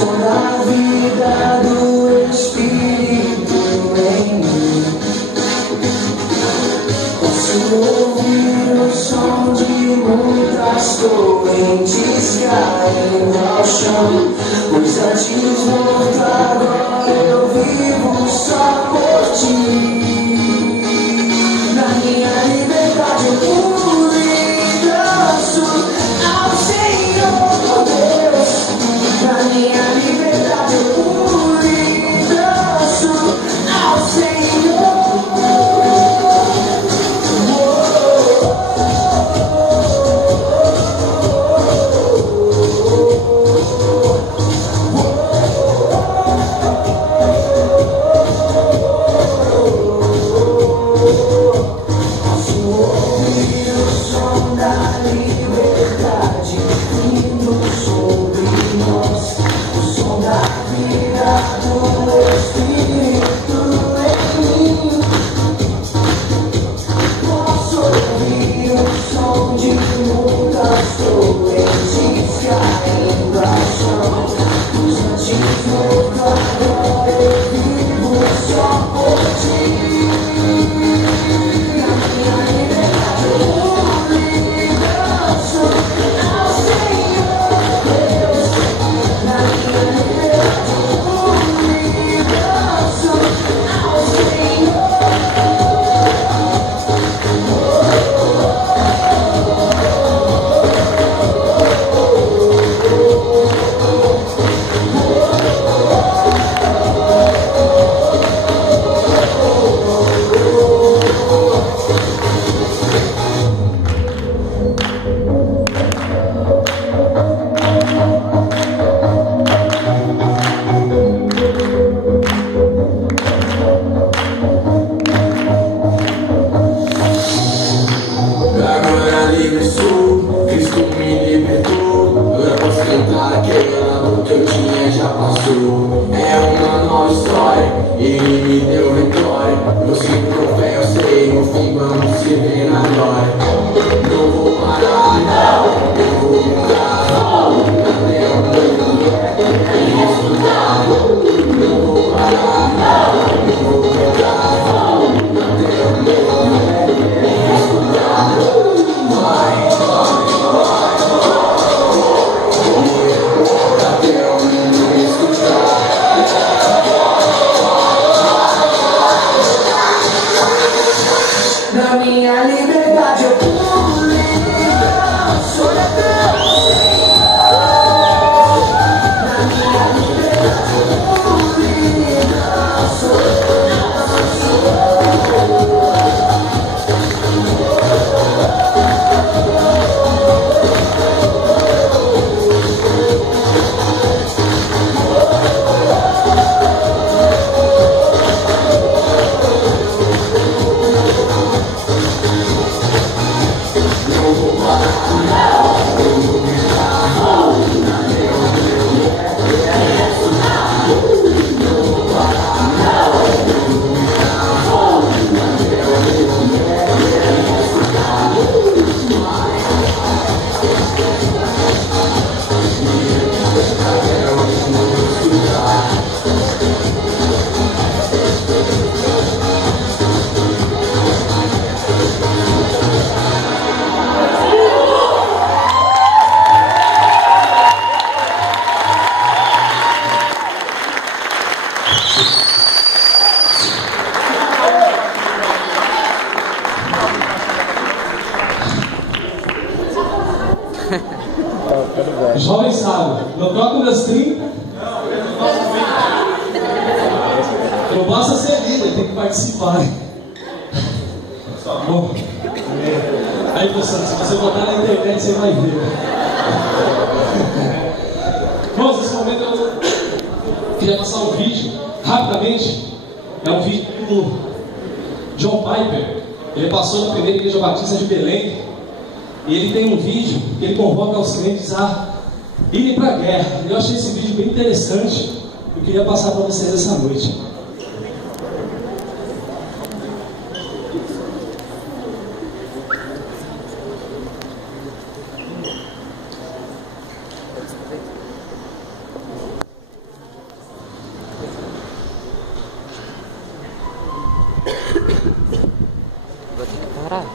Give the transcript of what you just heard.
som da vida do Espírito em mim. Posso ouvir o som de muitas correntes caindo ao chão, pois antes morto, agora eu vivo só por ti. Na minha liberdade eu pulo e danço ao Senhor, oh Deus. Na minha liberdade eu pulo e danço ao Senhor. Jovem sábio, não troca meus 30. Eu posso ser líder, tem que participar. Bom, aí pessoal, se você botar na internet você vai ver. Bom, nesse momento eu queria passar um vídeo rapidamente. É um vídeo do John Piper. Ele passou na primeira igreja batista de Belém. E ele tem um vídeo que ele convoca os crentes a irem para a guerra. Eu achei esse vídeo bem interessante. Eu queria passar para vocês essa noite. Caralho.